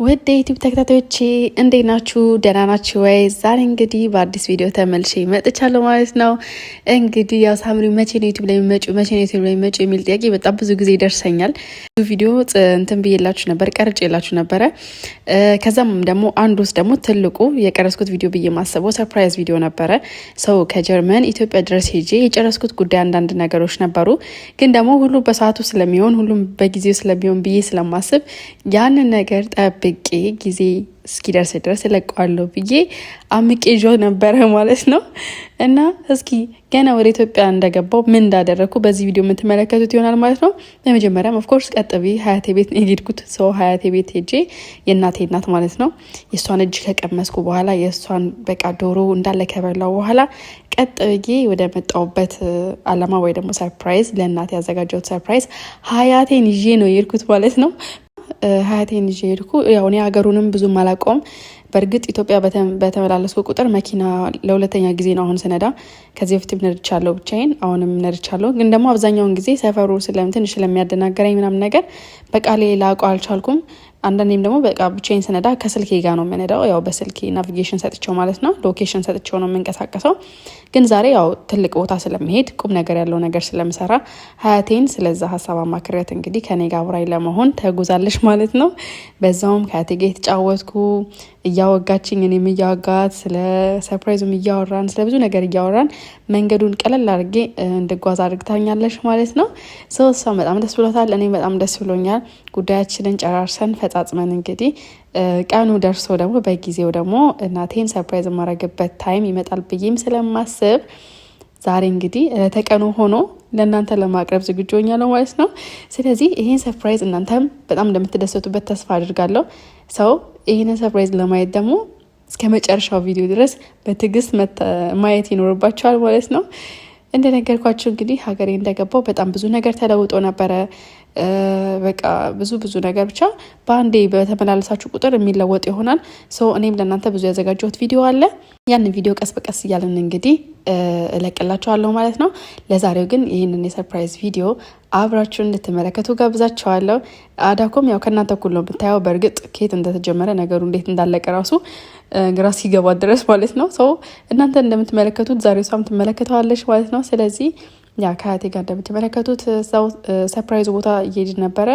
ወደ ዩቲዩብ ተከታታዮቼ እንዴት ናችሁ? ደህና ናችሁ ወይ? ዛሬ እንግዲህ በአዲስ ቪዲዮ ተመልሼ መጥቻለሁ ማለት ነው። እንግዲህ ያው ሳምሪ መቼ ነው ዩቲዩብ ላይ መጪው የሚል ጥያቄ በጣም ብዙ ጊዜ ይደርሰኛል። ብዙ ቪዲዮ እንትን ብዬላችሁ ነበር፣ ቀርጬላችሁ ነበረ። ከዛም ደግሞ አንዱ ውስጥ ደግሞ ትልቁ የቀረስኩት ቪዲዮ ብዬ ማሰበው ሰርፕራይዝ ቪዲዮ ነበረ። ሰው ከጀርመን ኢትዮጵያ ድረስ ሄጄ የጨረስኩት ጉዳይ አንዳንድ ነገሮች ነበሩ። ግን ደግሞ ሁሉ በሰዓቱ ስለሚሆን ሁሉም በጊዜው ስለሚሆን ብዬ ስለማስብ ያንን ነገር ጠብቄ ጊዜ እስኪደርስ ድረስ እለቀዋለሁ ብዬ አምቄ ይዞ ነበረ ማለት ነው። እና እስኪ ገና ወደ ኢትዮጵያ እንደገባው ምን እንዳደረኩ በዚህ ቪዲዮ የምትመለከቱት ይሆናል ማለት ነው። በመጀመሪያም ኦፍኮርስ ቀጥቢ ሀያቴ ቤት የሄድኩት ሰው ሀያቴ ቤት ሄጄ የእናቴ እናት ማለት ነው የእሷን እጅ ከቀመስኩ በኋላ የእሷን በቃ ዶሮ እንዳለ ከበላው በኋላ ቀጥ ብዬ ወደ መጣሁበት አላማ ወይ ደግሞ ሰርፕራይዝ ለእናቴ ያዘጋጀሁት ሰርፕራይዝ ሀያቴን ይዤ ነው የሄድኩት ማለት ነው። ሀያቴን ይዤ ሄድኩ። ያው እኔ ሀገሩንም ብዙም አላውቀውም። በእርግጥ ኢትዮጵያ በተመላለስኩ ቁጥር መኪና ለሁለተኛ ጊዜ ነው አሁን ስነዳ። ከዚህ በፊትም ነድቻለሁ ብቻዬን፣ አሁንም ነድቻለሁ። ግን ደግሞ አብዛኛውን ጊዜ ሰፈሩ ትንሽ ስለሚያደናገረኝ ምናምን ነገር በቃሌ ላውቀው አልቻልኩም። አንዳንዴም ደግሞ በቃ ብቻዬን ስነዳ ከስልኬ ጋር ነው የምነዳው። ያው በስልኬ ናቪጌሽን ሰጥቼው ማለት ነው፣ ሎኬሽን ሰጥቼው ነው የምንቀሳቀሰው። ግን ዛሬ ያው ትልቅ ቦታ ስለመሄድ ቁም ነገር ያለው ነገር ስለምሰራ ሀያቴን ስለዛ ሀሳብ አማክሬያት እንግዲህ ከኔ ጋር አብራኝ ለመሆን ተጉዛለች ማለት ነው። በዛውም ከሀያቴ ጋር የተጫወትኩ እያወጋችኝ እኔም እያወጋት ስለ ሰርፕራይዙም እያወራን ስለ ብዙ ነገር እያወራን መንገዱን ቀለል አድርጌ እንድጓዝ አድርግታኛለች ማለት ነው። እሷ በጣም ደስ ብሎታል፣ እኔም በጣም ደስ ብሎኛል። ጉዳያችንን ጨራርሰን ፈጻጽመን እንግዲህ ቀኑ ደርሶ ደግሞ በጊዜው ደግሞ እናቴን ሰርፕራይዝ የማረግበት ታይም ይመጣል ብዬም ስለማስብ ዛሬ እንግዲህ ተቀኑ ሆኖ ለእናንተ ለማቅረብ ዝግጁ ሆኛለሁ ማለት ነው። ስለዚህ ይሄን ሰርፕራይዝ እናንተም በጣም እንደምትደሰቱበት ተስፋ አድርጋለሁ። ሰው ይሄንን ሰርፕራይዝ ለማየት ደግሞ እስከ መጨረሻው ቪዲዮ ድረስ በትዕግስት ማየት ይኖርባቸዋል ማለት ነው። እንደነገርኳችሁ እንግዲህ ሀገሬ እንደገባው በጣም ብዙ ነገር ተለውጦ ነበረ። በቃ ብዙ ነገር ብቻ በአንዴ በተመላለሳችሁ ቁጥር የሚለወጥ ይሆናል። እኔም ለእናንተ ብዙ ያዘጋጀሁት ቪዲዮ አለ። ያንን ቪዲዮ ቀስ በቀስ እያለን እንግዲህ እለቅላችኋለሁ ማለት ነው። ለዛሬው ግን ይህንን የሰርፕራይዝ ቪዲዮ አብራችሁን እንድትመለከቱ ጋብዛችኋለሁ። አዳኮም ያው ከእናንተ እኩል ነው ብታየው። በእርግጥ ከየት እንደተጀመረ ነገሩ እንዴት እንዳለቀ ራሱ ግራ ሲገባ ድረስ ማለት ነው። እናንተ እንደምትመለከቱት ዛሬ እሷም ትመለከተዋለች ማለት ነው። ስለዚህ ያ ከሀያቴ ጋር እንደምትመለከቱት እዛው ሰርፕራይዙ ቦታ እየሄድ ነበረ።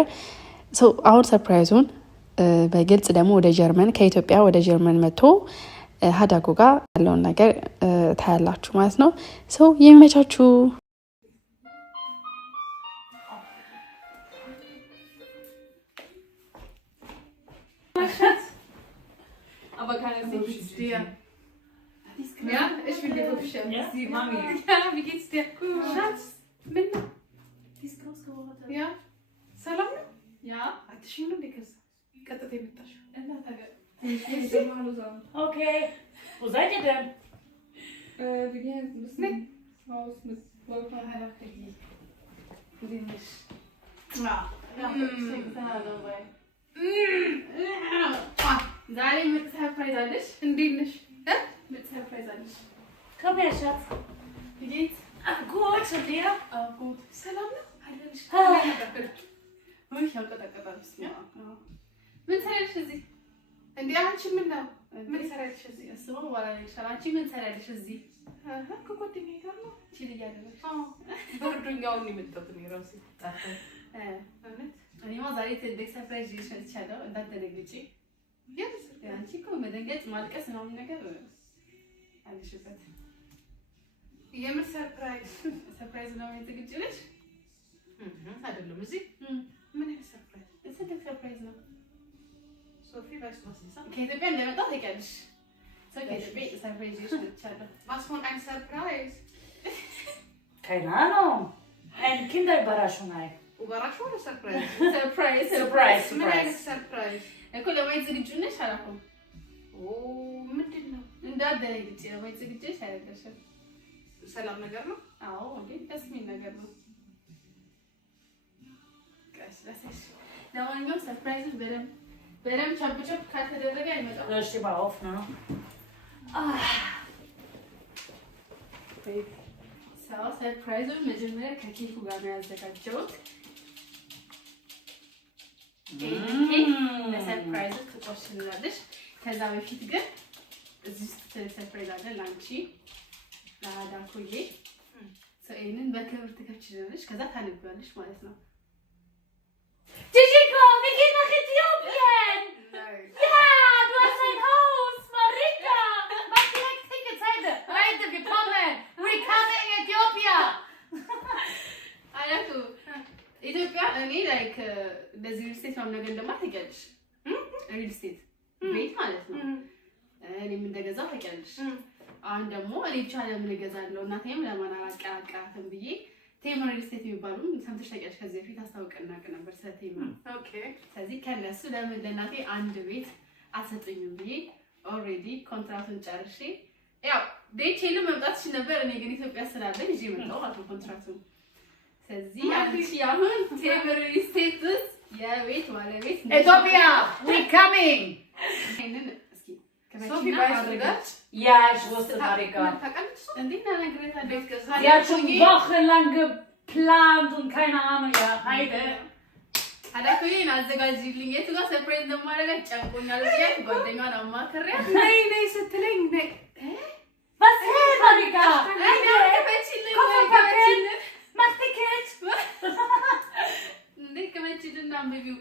አሁን ሰርፕራይዙን በግልጽ ደግሞ ወደ ጀርመን ከኢትዮጵያ ወደ ጀርመን መጥቶ ሀዳጎ ጋር ያለውን ነገር ታያላችሁ ማለት ነው። የሚመቻችሁ Ja, ich will dir vorstellen. Ja, Mami. Ja, wie geht's dir? Gut. Schatz, Minna. Die ist groß geworden. Ja. Salam? Ja. Hat dich schon dickes? Kannst du mit das? Okay. Wo seid ihr denn? Wir gehen ein bisschen raus mit Wolfgang Heilerkrieg. Ja. ዛሬ ምን ሰርፕራይዝ አለሽ? እንዴት ነሽ? ምን ሰርፕራይዝ አለሽ? Komm her, Schatz. Wie geht's? Ach, gut. Und dir? Auch gut. ሰላም ነው? አይደለሽ? ወይ ያንቀጠቀጣልሽ? ምን ሰራልሽ እዚህ? እንዴ አንቺ ምን ነው? ምን ሰራልሽ እዚህ? እሱማ ወራለሽ። አንቺ ምን ሰራልሽ እዚህ? ከጓደኛዬ ጋር ነው ቺል እያደረግሽ። በርዶኛውን ነው የመጣሁት እኔ ራሴ ጣጣ እውነት እኔማ ዛሬ ትልቅ ሰርፕራይዝ ይዤ መጥቻለሁ። እንዳትደነግጪ። አንቺ እኮ መደንገጥ ማልቀስ ምናምን ነገር አለሽበት። የምን ሰርፕራይዝ ነው ዝግጁ ነሽ? አይደለም እዚህ ምን አይነት ሰርፕራይዝ? ትልቅ ሰርፕራይዝ ነው። ሶፊ ከኢትዮጵያ እንደመጣሁ ታውቂያለሽ። ከኢትዮጵያ ሰርፕራይዝ ይዤ መጥቻለሁ። Was von ein Surprise? Keine Ahnung. Eine Kinderüberraschung. Überraschung oder Surprise? Surprise. ምን አይነት ሰርፕራይዝ እኮ ለማየት ዝግጁ ነሽ? አላውቅም። ምንድን ነው? እንዳትደነግጪ ለማየት ዝግጁ ነሽ? አይደለሽም። ሰላም ነገር ነው? አዎ እንዴ ደስ የሚል ነገር ነው። ቀስ በቀስ ለማንኛውም ሰርፕራይዙ በደንብ ቻፕ ካልተደረገ አይመጣም። Soll ich die mal aufnehmen? ሰርፕራይዙን መጀመሪያ ከኬኩ ጋር ነው ያዘጋጀሁት። ለሰርፕራይዙ ልትቆርሽ ትችላለሽ። ከዛ በፊት ግን እዚህ ሰርፕራይዝ አለ ላንቺ ለአዳኮዬ። ይሄንን በክብር ትከፍቺልናለሽ፣ ከዛ ታነቢዋለሽ ማለት ነው። Did you go? We came nach Äthiopien! Ja, du hast ein Haus, Marika! Mach direkt Tickets heute! Heute, wir kommen! We're coming Ethiopia! አያቱ ኢትዮጵያ እኔ ላይክ እንደዚህ ሪል ስቴት ነው ነገር እንደማትገልጽ ሪል ስቴት ቤት ማለት ነው። እኔም እንደገዛው ታውቂያለሽ። አሁን ደግሞ እኔ ብቻ ለምን እገዛለሁ እናቴም ለማን አላቀራቀራትም ብዬ ቴምር ሪል ስቴት የሚባሉ ሰምተሽ ታውቂያለሽ? ከዚህ በፊት አስታውቀናቅ ነበር ስለ ቴምር። ኦኬ። ስለዚህ ከነሱ ለምን ለእናቴ አንድ ቤት አሰጡኝም ብዬ ኦልሬዲ ኮንትራቱን ጨርሼ ያው ዴቼል መምጣት እሺ ነበር። እኔ ግን ኢትዮጵያ ስላለኝ እዚህ መጣሁ ማለት ነው ኮንትራቱን። ስለዚህ አንቺ አሁን ቴምር ሪል ስቴት ውስጥ የቤት ባለቤት Ethiopia! We're coming! ሶፊ ባይስጋች Ja, ich wusste, Marika. እንዴት ነግሬታለሁ። Sie hat schon wochenlang geplant und keine Ahnung, ja, Heide. አዳኮዬን አዘጋጅልኝ የቱ ጋር ሰርፕራይዝ እንደማደርጋት ጨንቆኛል ብዬ ጓደኛዋን አማክሬያት ነይ ስትለኝ ነይ Was ist, Marika? Mach Ticket! እንዴ ከመችልና አንብቢው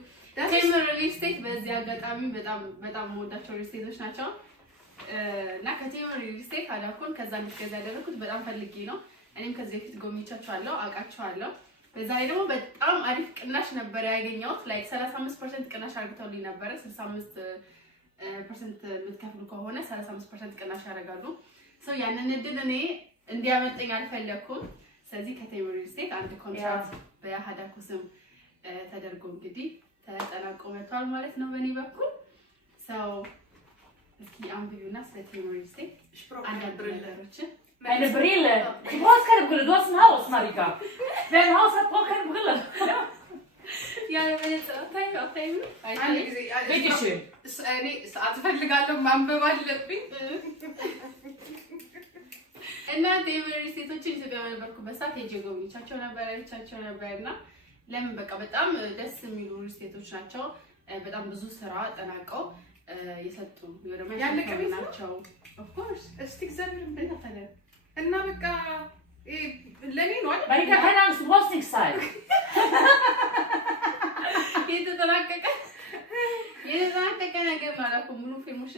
ቴምር ሪል ስቴት በዚህ አጋጣሚ በጣም የምወዳቸው ሪል ስቴቶች ናቸው። እና ከቴምር ሪል ስቴት አዳኮን ከዛ እንድትገዛ ያደረኩት በጣም ፈልጌ ነው። እኔም ከዚህ በፊት ጎብኝቻቸዋለሁ፣ አውቃቸዋለሁ። በዛ ላይ ደግሞ በጣም አሪፍ ቅናሽ ነበር ያገኘሁት። ላይክ 35% ቅናሽ አድርገውልኝ ነበር። 65% የምትከፍሉ ከሆነ 35% ቅናሽ ያደርጋሉ። ሰው ያንን እድል እኔ እንዲያመልጠኝ አልፈለኩም። ስለዚህ ከቴምር ሪል ስቴት አንድ ኮንትራት በአዳኮ ስም ተደርጎ እንግዲህ ተጠናቆ መጥቷል ማለት ነው በእኔ በኩል። ሰው እስኪ አንብቢውና ስለ ቴምር ሪል ስቴት አንዳንድ ነገሮችን Eine Brille. Du brauchst keine Brille, du hast ein Haus, Marika. Wer ein Haus hat, braucht keine Brille. Ja, wenn jetzt Bitte schön. እኔ ሰዓት ፈልጋለሁ ማንበብ አለብኝ። እና ቴምር ሪል ስቴቶችን ኢትዮጵያ በነበርኩበት ሰዓት ሄጄ ጎብኝቻቸው ነበር፣ አይቻቸው ነበርና ለምን በቃ በጣም ደስ የሚሉ ሪል ስቴቶች ናቸው። በጣም ብዙ ስራ ጠናቀው የሰጡ ያለቀ ቤት ናቸው። ኦፍ ኮርስ እስቲ እግዚአብሔር እንደተፈለ እና በቃ ለኔ ነው አይደል? Marika, keine Angst, du brauchst nichts zahlen. የተጠናቀቀ ነገር ማለት ነው። ሙሉ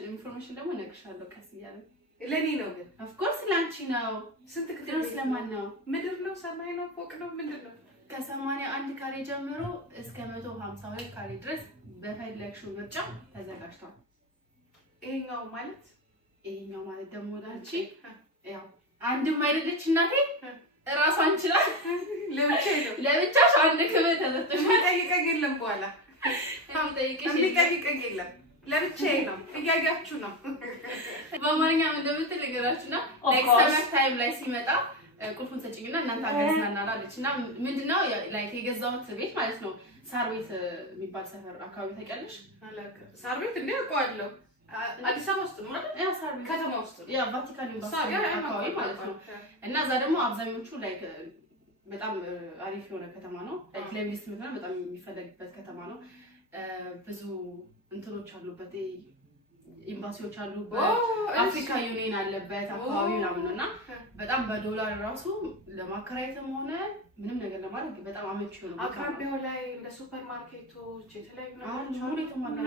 ኢንፎርሜሽን ደግሞ እነግርሻለሁ ቀስ እያለ። ለኔ ነው ግን ኦፍ ኮርስ ላንቺ ነው። ስንት ክፍል ስለማን ነው? ምድር ነው ሰማይ ነው ፎቅ ነው ምንድን ነው? ከ81 ካሬ ጀምሮ እስከ 152 ካሬ ድረስ በፈለግሽው ምርጫ ተዘጋጅቷል። ይሄኛው ማለት ደግሞ ላንቺ ያው አንድም አይደለች እናቴ እራሷን ይችላል። ለብቻሽ አንድ ክፍል ተሰጥቶሽ የሚጠይቀኝ የለም። በኋላ የሚጠይቀኝ የለም። ለብቻዬ ነው። እያያችሁ ነው። በአማርኛ እንደምትል ነገራችሁና ኔክስት ታይም ላይ ሲመጣ ቁልፉን ሰጪኝና እናንተ አገዝናና አለችና ምንድነው ላይክ የገዛሁት ቤት ማለት ነው። ሳር ቤት የሚባል ሰፈር አካባቢ ታውቂያለሽ? ሳር ቤት እንዴ አውቀዋለሁ። አዲስ አበባ ውስጥ ማለት ያ ሳር ቤት ከተማ ውስጥ ያ ቫቲካን ኤምባሲ አካባቢ ማለት ነው። እና እዛ ደግሞ አብዛኞቹ ላይክ በጣም አሪፍ የሆነ ከተማ ነው። ላይክ ለኢንቨስትመንት ነው በጣም የሚፈለግበት ከተማ ነው። ብዙ እንትኖች አሉበት፣ ኤምባሲዎች አሉበት፣ አፍሪካ ዩኒየን አለበት አካባቢ ምናምን ነውና በጣም በዶላር ራሱ ለማከራየትም ሆነ ምንም ነገር ለማድረግ በጣም አመቺ ነው። አቅራቢያው ላይ እንደ ሱፐር ማርኬቶች የተለያዩ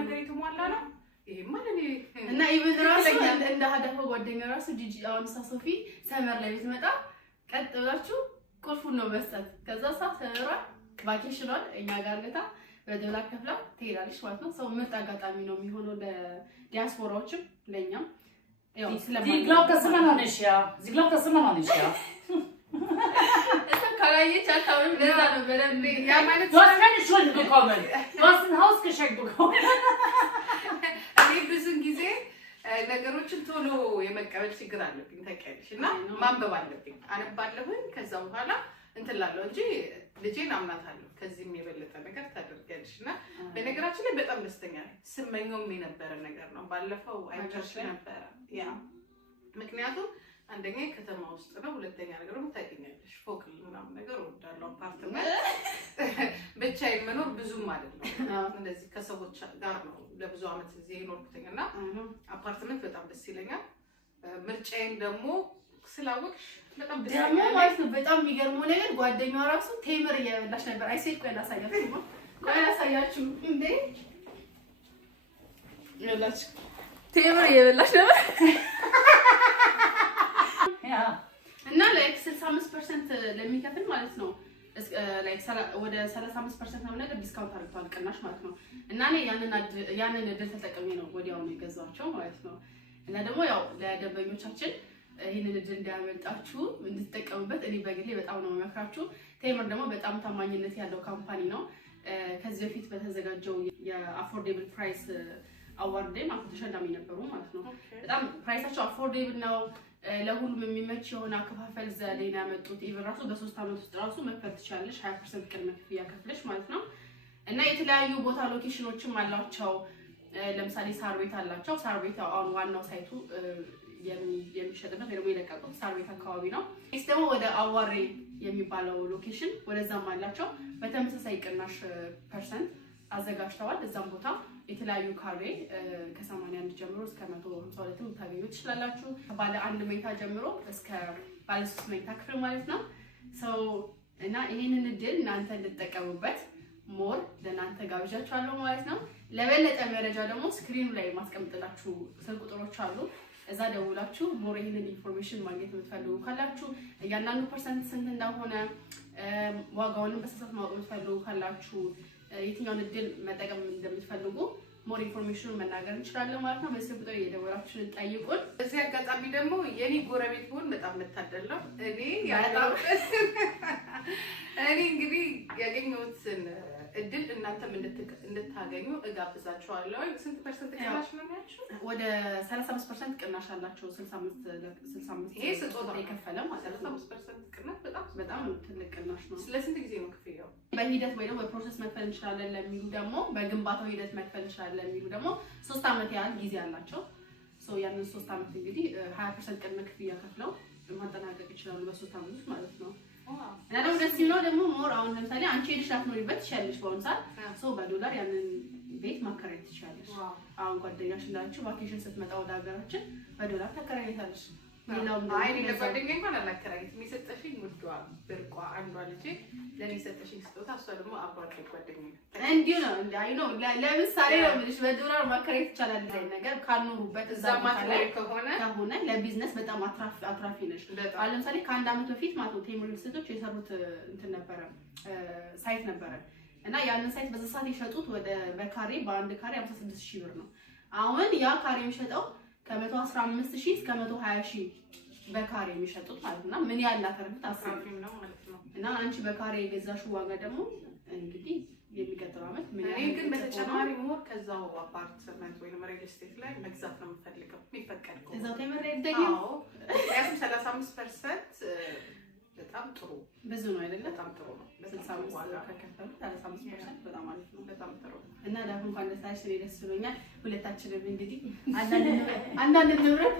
ነገር የተሟላ ነው። ይሄማ ለኔ እና ኢቭን ራሱ እንደ ሀዳፎ ጓደኛ ራሱ ጂጂ አሁን ሶፊ ሰመር ላይ ብትመጣ ቀጥ ብላችሁ ቁልፉን ነው መስጠት። ከዛ ሰመራ ቫኬሽኗን እኛ ጋር ገታ በዶላር ከፍላ ትሄዳለች ማለት ነው። ሰው ምርጥ አጋጣሚ ነው የሚሆነው ለዲያስፖራዎችም ለኛም ያው Sie glaubt das immer noch nicht, ja. Sie glaubt das immer noch nicht, ja. እሷ ካላየች አታውንም። ለዛ ነው በደንብ ያ ማለት Du hast keine Schulden bekommen. Du hast ein Haus geschenkt bekommen. እኔ ብዙ ጊዜ ነገሮችን ቶሎ የመቀበል ችግር አለብኝ ታውቂያለሽ። እና ማንበብ አለብኝ። አነባለሁኝ ከዛ በኋላ እንትን እላለሁ እንጂ ልጄን አምናታለሁ። ከዚህም የበለጠ ነገር ታደርጊያለሽ። እና በነገራችን ላይ በጣም ደስተኛ ነኝ። ስመኘውም የነበረ ነገር ነው። ባለፈው አይቻልሽ ነበረ ያ ምክንያቱም አንደኛ ከተማ ውስጥ ነው፣ ሁለተኛ ነገር ደግሞ ታውቂኛለሽ ፎቅ ምናምን ነገር እወዳለሁ። አፓርትመንት ብቻዬን መኖር ብዙም አይደለም። እንደዚህ ከሰዎች ጋር ነው ለብዙ አመት እዚህ የኖርኩኝ እና አፓርትመንት በጣም ደስ ይለኛል። ምርጫዬን ደግሞ ስላወቅሽ በጣም ደስ ይለኛል ማለት ነው። በጣም የሚገርመው ነገር ጓደኛዋ ራሱ ቴምር እየበላች ነበር። አይሴት ቆይ ላሳያችሁ እንዴ ይኸውላችሁ ቴምር እየበላች ነበር እና ላይክ 65% ለሚከፍል ማለት ነው ላይክ ወደ 35% ነው ነገር ዲስካውንት አድርገዋል ቅናሽ ማለት ነው። እና እኔ ያንን እድል ተጠቅሜ ነው ወዲያውኑ የገዛቸው ማለት ነው። እና ደግሞ ያው ለደንበኞቻችን ይሄንን እድል እንዳያመልጣችሁ እንድትጠቀሙበት እኔ በግሌ በጣም ነው የምመክራችሁ። ቴምር ደግሞ በጣም ታማኝነት ያለው ካምፓኒ ነው። ከዚህ በፊት በተዘጋጀው የአፎርዴብል ፕራይስ አዋርድ ላይ ማለት ተሸላሚ ነበሩ ማለት ነው። በጣም ፕራይሳቸው አፎርዴብል ነው። ለሁሉም የሚመች የሆነ አከፋፈል ዘዴ ነው ያመጡት። ኢቭን ራሱ በ3 አመት ውስጥ ራሱ መክፈል ትችላለሽ 20% ቅድመ ክፍያ ከፍለሽ ማለት ነው። እና የተለያዩ ቦታ ሎኬሽኖችም አላቸው። ለምሳሌ ሳር ቤት አላቸው። ሳር ቤት አሁን ዋናው ሳይቱ የሚሸጥበት ወይ ደግሞ የለቀቁት ሳር ቤት አካባቢ ነው። እስ ደግሞ ወደ አዋሬ የሚባለው ሎኬሽን ወደዛም አላቸው። በተመሳሳይ ቅናሽ ፐርሰንት አዘጋጅተዋል። እዛም ቦታ የተለያዩ ካሬ ከ81 ጀምሮ እስከ 152 ልታገኙ ትችላላችሁ። ባለ 1 መኝታ ጀምሮ እስከ ባለ 3 መኝታ ክፍል ማለት ነው። እና ይሄንን እድል እናንተ እንድትጠቀሙበት ሞር ለእናንተ ጋብዣችኋለሁ ማለት ነው። ለበለጠ መረጃ ደግሞ ስክሪኑ ላይ ማስቀምጥላችሁ ስልክ ቁጥሮች አሉ። እዛ ደውላችሁ ሞር ይሄንን ኢንፎርሜሽን ማግኘት የምትፈልጉ ካላችሁ እያንዳንዱ ፐርሰንት ስንት እንደሆነ ዋጋውንም በስፋት ማወቅ የምትፈልጉ ካላችሁ የትኛውን እድል መጠቀም እንደምትፈልጉ ሞር ኢንፎርሜሽኑን መናገር እንችላለን ማለት ነው። በስልክ ቁጥር እየደወላችሁ ጠይቁን። በዚህ አጋጣሚ ደግሞ የኔ ጎረቤት ሆን በጣም መታደል ነው። እኔ እንግዲህ ያገኘሁትን እድል እናንተም እንድታገኙ እጋብዛችኋለሁ። ስንት ፐርሰንት ቅናሽ ነው ያላችሁ? ወደ 35% ቅናሽ አላቸው። 65 ይሄ ስጦታ የከፈለ ማለት ነው። 35% ቅናሽ በጣም ትልቅ ቅናሽ ነው። ስለስንት ጊዜ ነው ክፍያው? በሂደት ወይ ደግሞ በፕሮሰስ መክፈል እንችላለን ለሚሉ ደግሞ በግንባታው ሂደት መክፈል እንችላለን ለሚሉ ደግሞ 3 አመት ያህል ጊዜ አላቸው። ያንን 3 አመት እንግዲህ 20% ቅድመ ክፍያ ከፍለው ማጠናቀቅ ይችላሉ በ3 አመት ውስጥ ማለት ነው። እና ደግሞ ደስ ይለው ደግሞ ሞር አሁን ለምሳሌ አንቺ ሄድሽ አትኖሪበት ትችያለሽ በአሁኑ ሰዓት በዶላር ያንን ቤት ማከራየት ትችያለሽ። አሁን ጓደኛሽ እንዳለችው ቫኬሽን ስትመጣ ወደ ሀገራችን በዶላር ታከራይታለሽ። አይ ለጓደኛዬ እንኳን አላከራይም። የሰጠሽኝ ውዷ ብርቋ አንዷ ልጄ ለኔ የሰጠሽኝ ስጦታ እሷ ደግሞ አብሮ አደግ ጓደኛዬ እንዲሁ ነው አይ ነው ለምሳሌ ነው የምልሽ በዶላር ማከራየት ይቻላል። ዲዛይን ነገር ካልኖሩበት እዛ ማከራይ ከሆነ ለቢዝነስ በጣም አትራፊ ነሽ። አሁን ለምሳሌ ከአንድ አመት በፊት ማለት ነው ቴምር ሴቶች የሰሩት እንትን ነበረ ሳይት ነበረ እና ያንን ሳይት በዛ ሰዓት የሸጡት ወደ በካሬ በአንድ ካሬ 56000 ብር ነው። አሁን ያ ካሬ የሚሸጠው ከ115,000 እስከ 120,000 በካሬ የሚሸጡት ማለት ነው። ምን ያህል አተረፍት አስራፊ ነው ማለት ነው። እና አንቺ በካሬ የገዛሽው ዋጋ ደግሞ እንግዲህ የሚቀጥለው አመት ምን ያህል ግን በተጨማሪ ሞር ከዛው አፓርትመንት ወይንም ሪል ስቴት ላይ መግዛት ነው የምፈልገው የሚፈቀድ ከሆነ እዛው ተመረ ይደገም። አዎ ያም 35% በጣም ጥሩ ብዙ ነው አይደለ? በጣም ጥሩ ነው። 65 ዋጋ ከከፈሉ 35% በጣም አሪፍ ነው። በጣም ጥሩ እና ዳግም እንኳን ደስ ደስ ብሎኛል። ሁለታችንም እንግዲህ አንዳንድ ንብረት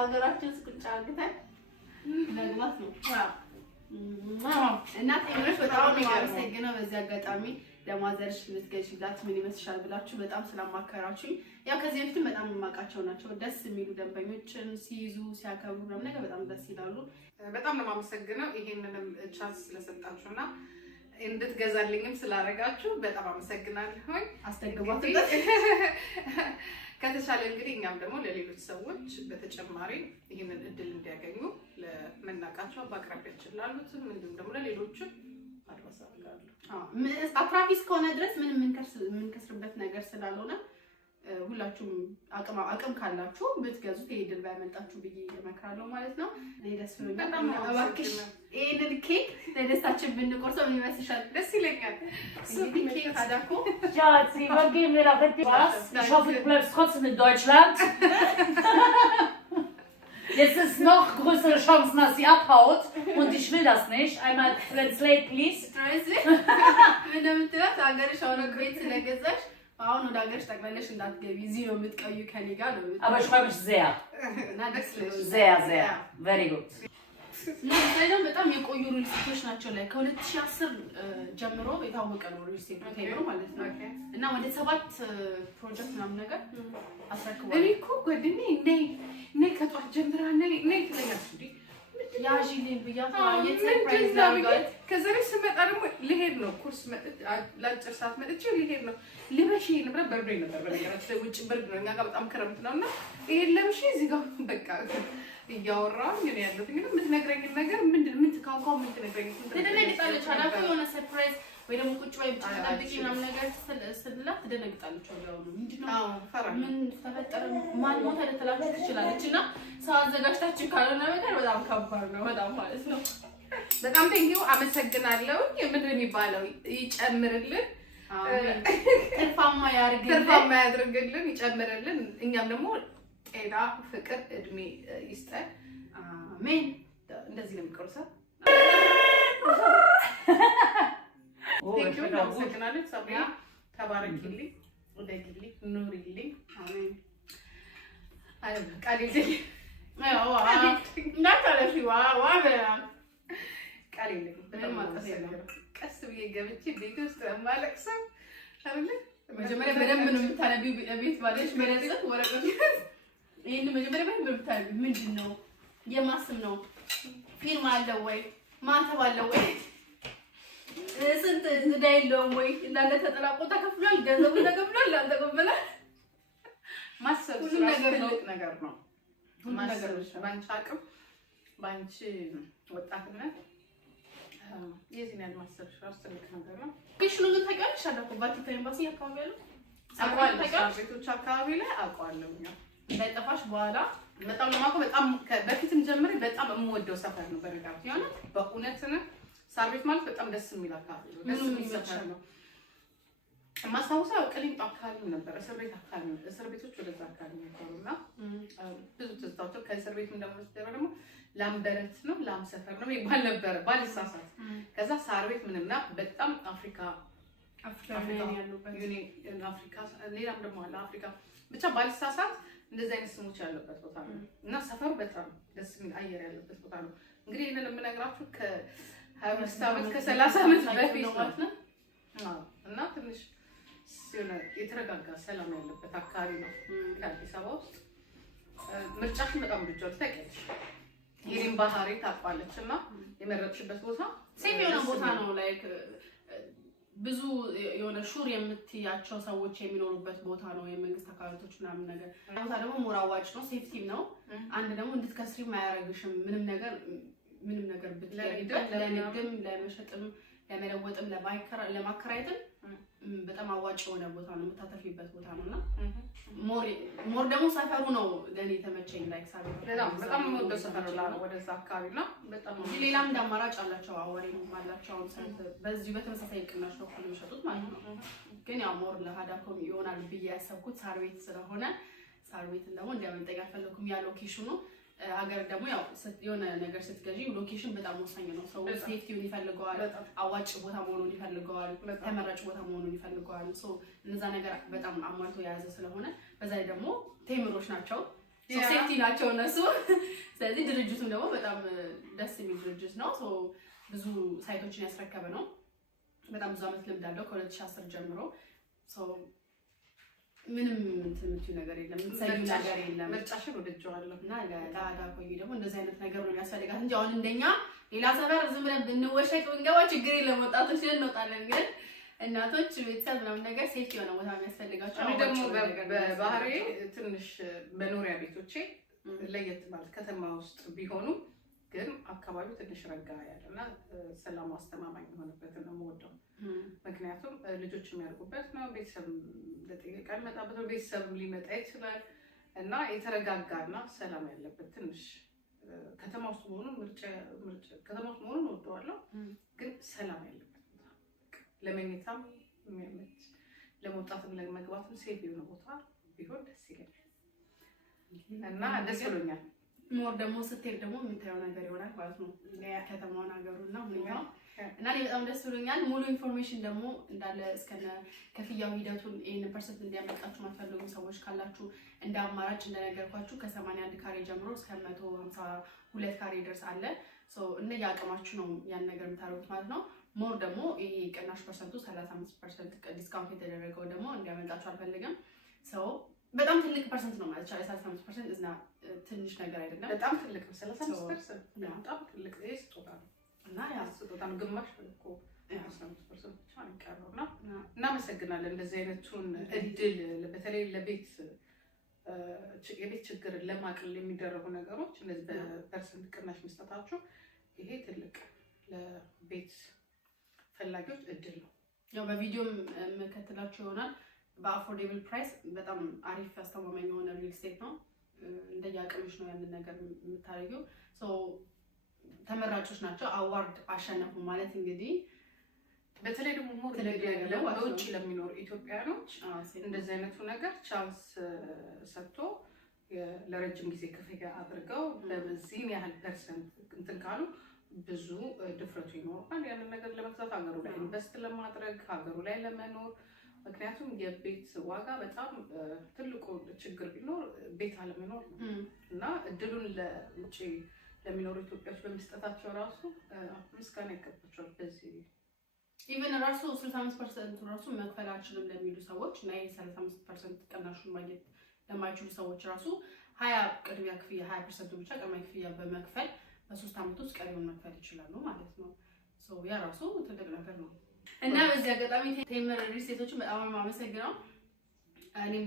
ሀገራችን ውስጥ ቁጭ አድርገን መግባት ነው። እና ቴምሮች በጣም ነው የማመሰግነው። በዚህ አጋጣሚ ለማዘርሽ ልትገዢላት ምን ይመስልሻል ብላችሁ በጣም ስላማከራችሁኝ ያው ከዚህ በፊትም በጣም የማውቃቸው ናቸው። ደስ የሚሉ ደንበኞችን ሲይዙ ሲያከብሩ ምናምን ነገር በጣም ደስ ይላሉ። በጣም ነው የማመሰግነው ይሄንንም ቻንስ ስለሰጣችሁና እንድትገዛልኝም ስላደረጋችሁ በጣም አመሰግናለሁ። አስተግቧት ከተቻለ እንግዲህ እኛም ደግሞ ለሌሎች ሰዎች በተጨማሪ ይሄንን እድል እንዲያገኙ ለመናቃቸው በአቅራቢያችን ላሉትም እንዲሁም ደግሞ ለሌሎችም አድረስ አድርጋለሁ። አትራፊ እስከሆነ ድረስ ምንም የምንከስርበት ነገር ስላልሆነ ሁላችሁም አቅም ካላችሁ ብትገዙት ይሄ ድል ባያመልጣችሁ ብዬ እመክራለሁ ማለት ነው። እኔ ደስ ብሎኛል። እባክሽ ይሄንን ኬክ ለደስታችን ብንቆርሰው ምን ይመስልሻል? ደስ ይለኛል። እንግዲህ ኬክ አዳኮ Schatz, wann gehen wir nach was? Ich hoffe, du bleibst trotzdem in Deutschland. Jetzt ist noch größere Chancen, dass sie abhaut und ich will das nicht. Einmal translate, please. ምንም ትላት ሀገርሽ አሁን ቤት ስለገዛሽ አሁን ወደ ሀገርሽ ጠቅላላሽ እንዳትገቢ እዚህ ነው የምትቀዩ ከኔ ጋር ነው። Aber ich freue mich sehr. Sehr, sehr. Very good. እና በጣም የቆዩ ሪል ስቴቶች ናቸው ላይ ከ2010 ጀምሮ የታወቀ ነው ሪል ስቴት ቴምሮ ማለት ነው። እና ወደ 7 ፕሮጀክት ምናምን ነገር አስረክቧል። እኔ እኮ ጓደኛዬ ነይ ከጧት ጀምራ ነይ ትለኛለች እንዴ ያጂሊን ብያታ የሰርፕራይዝ ዳርጋት ከዛ ላይ ስመጣ ደግሞ ልሄድ ነው ኩርስ መጥቼ ለአጭር ሰዓት መጥቼ ልሄድ ነው ልበሽ ነበር በርዶኝ ነበር። በነገራችን ላይ ውጭ ብርድ ነው፣ እኛ ጋር በጣም ክረምት ነውና ይሄን ለምሽ እዚህ ጋር በቃ እያወራሁ ነው ያለሁት። ግን የምትነግረኝ ነገር ምን ትካውካው ምን ትነግረኝ ትደነግጣለች። አላፈ የሆነ ሰርፕራይዝ ወይ ደግሞ ቁጭ ወይ ብቻ ተጠብቂ ምናምን ነገር ስላት ትደነግጣለች። ወዲያው ነው ምንድነው ምን ተፈጠረ ማን ሞተ ልትላችሁ ትችላለች። እና ሰው አዘጋጅታችሁ ካልሆነ ነገር በጣም ከባድ ነው በጣም ማለት ነው። በጣም ቴንኪው አመሰግናለሁ። ምንድን የሚባለው ይጨምርልን፣ ትርፋማ ያድርግልን፣ ይጨምርልን። እኛም ደግሞ ጤና፣ ፍቅር፣ እድሜ ይስጠን። አሜን። እንደዚህ ነው የሚቆርሰው። ቴንኪው አመሰግናለሁ። ሰብሪያ ተባረኪልኝ፣ ወደግልኝ፣ ኑሪልኝ። አሜን። ቃል የለኝም ቃል የለኝም። ቀስ ብዬ ገብቼ ቤት ውስጥ ማለቅሰው አይደለ? መጀመሪያ በደንብ ነው የምታነቢው። ቤት ባለሽ መለጽፍ ወረቀት ይሄን መጀመሪያ በደንብ ነው የምታነቢው። ምንድነው የማስም ነው ፊርማ አለው ወይ ማተብ አለው ወይ ስንት እዳ የለውም ወይ እንዳለ ተጠላቆ ተከፍሏል፣ ገንዘቡ ተከፍሏል፣ አልተከፈለም። ማሰብ ነገር ነው። ማሰብ ባንቺ አቅም ባንቺ ወጣትነት የዚህ ነው ማሰብ ራስ ትልቅ ነገር ነው። እሺ ነው ታውቂያለሽ? አዳኮ ቫቲካን ኤምባሲ አካባቢ ያለው ቤቶች አካባቢ ላይ አውቀዋለሁ። እንዳይጠፋሽ በኋላ በጣም ለማቆ በጣም በፊትም ጀምሬ በጣም የምወደው ሰፈር ነው። በረጋት የሆነ በእውነት ነው ሳር ቤት ማለት በጣም ደስ የሚል አካባቢ ነው። ደስ የሚል ሰፈር ነው። ማስታወሻው ቅሊንጦ አካባቢ ነበር። እስር ቤት አካባቢ ነው። እስር ቤቶች ወደዛ አካባቢ ነበሩና ብዙ ትዝታዎች ከእስር ቤት ደግሞ ላምበረት ነው ላም ሰፈር ነው ይባል ነበር ባልሳሳት። ከዛ ሳር ቤት ምንምና በጣም አፍሪካ ሌላም ደግሞ አለ አፍሪካ ብቻ ባልሳሳት እንደዚህ አይነት ስሞች ያለበት ቦታ ነው እና ሰፈሩ በጣም ደስ የሚል አየር ያለበት ቦታ ነው። እንግዲህ ይሄንን የምነግራችሁ ከ25 ዓመት ከ30 ዓመት በፊት ነው እና ትንሽ የተረጋጋ ሰላም ያለበት አካባቢ ነው ከአዲስ አበባ ውስጥ። ምርጫሽን በጣም ልጆች ታውቂያለሽ፣ የኔን ባህሪ ታውቃለች እና የመረጥሽበት ቦታ ሴፍ የሆነ ቦታ ነው። ላይክ ብዙ የሆነ ሹር የምትያቸው ሰዎች የሚኖሩበት ቦታ ነው። የመንግስት አካባቢዎች ምናምን ነገር ቦታ ደግሞ ሞር አዋጭ ነው፣ ሴፍቲም ነው። አንድ ደግሞ እንድትከስሪም አያረግሽም። ምንም ነገር ብትለይበት ለንግድም ለመሸጥም ለመለወጥም ለማከራየትም በጣም አዋጭ የሆነ ቦታ ነው። የምታተርፊበት ቦታ ነውና ሞር ደግሞ ሰፈሩ ነው ለኔ ተመቸኝ። ላይክ ሳቢ በጣም ወደ ሰፈሩ ነው ወደዛ አካባቢና በጣም ሌላም እንዳማራጭ አላቸው። አዋሪም አላቸው። በዚህ በተመሳሳይ ቅናሽ ነው የሚሸጡት ማለት ነው። ግን ያው ሞር ለሃዳኮም ይሆናል ብዬ ያሰብኩት ሳር ቤት ስለሆነ ሳር ቤትን ደግሞ እንዲያመልጠኝ አልፈለኩም። ያ ሎኬሽኑ ሀገር ደግሞ ያው የሆነ ነገር ስትገዢ ሎኬሽን በጣም ወሳኝ ነው። ሰው ሴፍቲውን ይፈልገዋል፣ አዋጭ ቦታ መሆኑን ይፈልገዋል፣ ተመራጭ ቦታ መሆኑን ይፈልገዋል። ሶ እነዛ ነገር በጣም አሟልቶ የያዘ ስለሆነ በዛ ላይ ደግሞ ቴምሮች ናቸው፣ ሴፍቲ ናቸው እነሱ። ስለዚህ ድርጅቱም ደግሞ በጣም ደስ የሚል ድርጅት ነው። ሶ ብዙ ሳይቶችን ያስረከበ ነው። በጣም ብዙ አመት ልምድ አለው ከ2010 ጀምሮ። ሶ ምንም እንትምቱ ነገር የለም፣ ምትሰዩ ነገር የለም። ምርጫሽን ወደጀዋለሁ እና ለአዳኮይ ደግሞ እንደዚህ አይነት ነገር ነው የሚያስፈልጋት እንጂ አሁን እንደኛ ሌላ ሰፈር ዝም ብለን ብንወሸቅ ብንገባ ችግር የለም። ወጣቶች እንወጣለን፣ ግን እናቶች ቤተሰብ ምናምን ነገር ሴፍቲ የሆነ ቦታ የሚያስፈልጋቸው። እኔ ደግሞ በባህሪ ትንሽ መኖሪያ ቤቶቼ ለየት ማለት ከተማ ውስጥ ቢሆኑ ግን አካባቢው ትንሽ ረጋ ያለና ሰላም አስተማማኝ የሆነበትን ነው የምወደው። ምክንያቱም ልጆች የሚያርጉበት ነው፣ ቤተሰብ ለጥቂቃ የሚመጣበት ነው፣ ቤተሰብ ሊመጣ ይችላል እና የተረጋጋና ሰላም ያለበት ትንሽ ከተማ ውስጥ መሆኑን ከተማ ውስጥ መሆኑን እወደዋለሁ። ግን ሰላም ያለበት ቦታ ለመኝታም የሚያመች ለመውጣትም ለመግባትም ሴፍ የሆነ ቦታ ቢሆን ደስ ይለኛል እና ደስ ብሎኛል። ሞር ደግሞ ስትሄድ ደግሞ የምታየው ነገር ይሆናል ማለት ነው። ከተማውን ሀገሩና ሁኔታው እና እኔ በጣም ደስ ብሎኛል። ሙሉ ኢንፎርሜሽን ደግሞ እንዳለ እስከነ ከፍያው ሂደቱን ይሄን ፐርሰንት እንዲያመጣችሁ ማትፈልጉ ሰዎች ካላችሁ እንደ አማራጭ እንደነገርኳችሁ ከ81 ካሬ ጀምሮ እስከ 152 ካሬ ድረስ አለ። ሶ እነ ያቀማችሁ ነው ያን ነገር የምታደርጉት ማለት ነው። ሞር ደግሞ ይሄ ቅናሽ ፐርሰንቱ 35% ዲስካውንት የተደረገው ደግሞ እንዲያመጣችሁ አልፈልግም። ሶ በጣም ትልቅ ፐርሰንት ነው ማለት ይቻላል። 35% እዝና ትንሽ ነገር አይደለም፣ በጣም ትልቅ ነው። 35% በጣም ትልቅ ስጦታ ነው እና ያ ስጦታ ነው። ግማሽ እኮ 15% ብቻ ነው የሚቀረውና እናመሰግናለን። እንደዚህ አይነቱን እድል በተለይ ለቤት የቤት ችግርን ለማቅለል የሚደረጉ ነገሮች እንደዚህ በፐርሰንት ቅናሽ መስጠታችሁ ይሄ ትልቅ ለቤት ፈላጊዎች እድል ነው። ያው በቪዲዮም መከተላችሁ ይሆናል። በአፎርዴብል ፕራይስ በጣም አሪፍ አስተማማኝ የሆነ ሪል ስቴት ነው። እንደያቀምሽ ነው ያንን ነገር የምታደርጊው። ሶ ተመራጮች ናቸው። አዋርድ አሸነፉ ማለት እንግዲህ በተለይ ደግሞ ለውጭ ለሚኖሩ ኢትዮጵያኖች እንደዚህ አይነቱ ነገር ቻንስ ሰጥቶ ለረጅም ጊዜ ክፍያ አድርገው በዚህን ያህል ፐርሰንት እንትን ካሉ ብዙ ድፍረቱ ይኖርባል ያንን ነገር ለመግዛት ሀገሩ ላይ ኢንቨስት ለማድረግ ሀገሩ ላይ ለመኖር። ምክንያቱም የቤት ዋጋ በጣም ትልቁ ችግር ቢኖር ቤት አለመኖር እና እድሉን ለውጭ ለሚኖሩ ኢትዮጵያዎች በመስጠታቸው ራሱ ምስጋና ይገባቸዋል። በዚህ ኢቨን ራሱ 65% ራሱ መክፈል አልችልም ለሚሉ ሰዎች እና ይሄ 35% ቅናሹን ማግኘት ለማይችሉ ሰዎች ራሱ 20 ቅድሚያ ክፍያ 20% ብቻ ቅድሚያ ክፍያ በመክፈል በ3 አመት ውስጥ ቀሪውን መክፈል ይችላሉ ማለት ነው። ሶ ያ ራሱ ትልቅ ነገር ነው እና በዚህ አጋጣሚ ቴምር ሪል ስቴቶችን በጣም የማመሰግነው። እኔም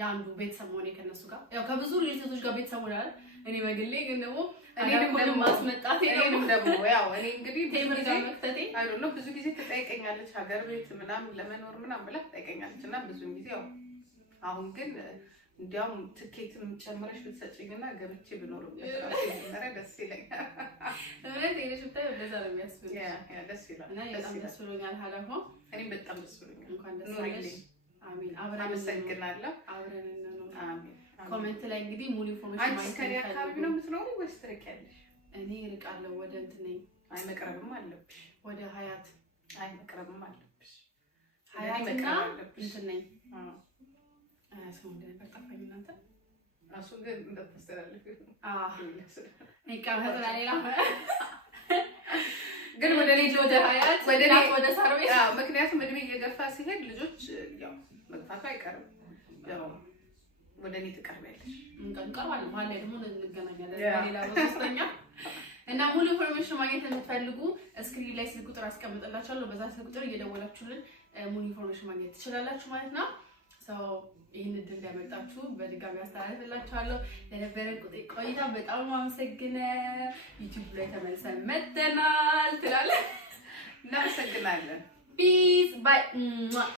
ያንዱ ቤተሰብ ሆኔ ከነሱ ጋር ያው ከብዙ ሪል ስቴቶች ጋር ቤተሰብ ሆናል። እኔ በግሌ ግን ደግሞ እኔንም ደግሞ ማስመጣት እኔንም ደግሞ ያው እኔ እንግዲህ ቴምር ጋር መክተቴ አይደለም ብዙ ጊዜ ትጠይቀኛለች ሀገር ቤት ምናምን ለመኖር ምናምን ብላ ትጠይቀኛለች እና ብዙ ጊዜ ያው አሁን ግን እንዲያውም ትኬትም ጨምረሽ ብትሰጪኝና ገብቼ ብኖር ደስ ይለኛል። ማለት የሽፍታ እንደዛ ነው የሚያስፈልግ። ያ ደስ ይላል እና በጣም ደስ ብሎኛል። ሀላፎ እኔም በጣም ደስ ብሎኛል። እንኳን ደስ አለሽ። አሜን። አመሰግናለሁ። አብረን ነው። አሜን። ኮሜንት ላይ እንግዲህ ሙሉ ኢንፎርሜሽን ማግኘት ከሪያ አካባቢ ነው የምትኖሪው ወይስ ትርቂያለሽ? እኔ እርቃለሁ። ወደ እንትን ነኝ። አይ መቅረብም አለብሽ። ወደ ሀያት። አይ መቅረብም አለብሽ። ሀያትና እንትን ነኝ። ስሙ እንደነበር ጠፋኝ። እናንተ ራሱ ግን እንደተስተላልፍ ግን ወደ ልጅ ወደ ሀያት ወደ ሳር ቤት ምክንያቱም እድሜ እየገፋ ሲሄድ ልጆች ያው መጥፋቱ አይቀርም። ያው ወደ እኔ ትቀርቢያለሽ። እንቀርባለን። በኋላ ደግሞ እንገናኛለን በሌላ በሶስተኛ እና ሙሉ ኢንፎርሜሽን ማግኘት የምትፈልጉ ስክሪን ላይ ስልክ ቁጥር አስቀምጥላችኋለሁ። በዛ ስልክ ቁጥር እየደወላችሁልን ሙሉ ኢንፎርሜሽን ማግኘት ትችላላችሁ ማለት ነው። ሰው ይህን እድል እንዲያመጣችሁ በድጋሚ አስተላልፍላችኋለሁ። ለነበረን ቆይታ በጣም አመሰግናለሁ። ዩቲዩብ ላይ ተመልሰን መጥተናል ትላለህ። እናመሰግናለን። ፒስ ባይ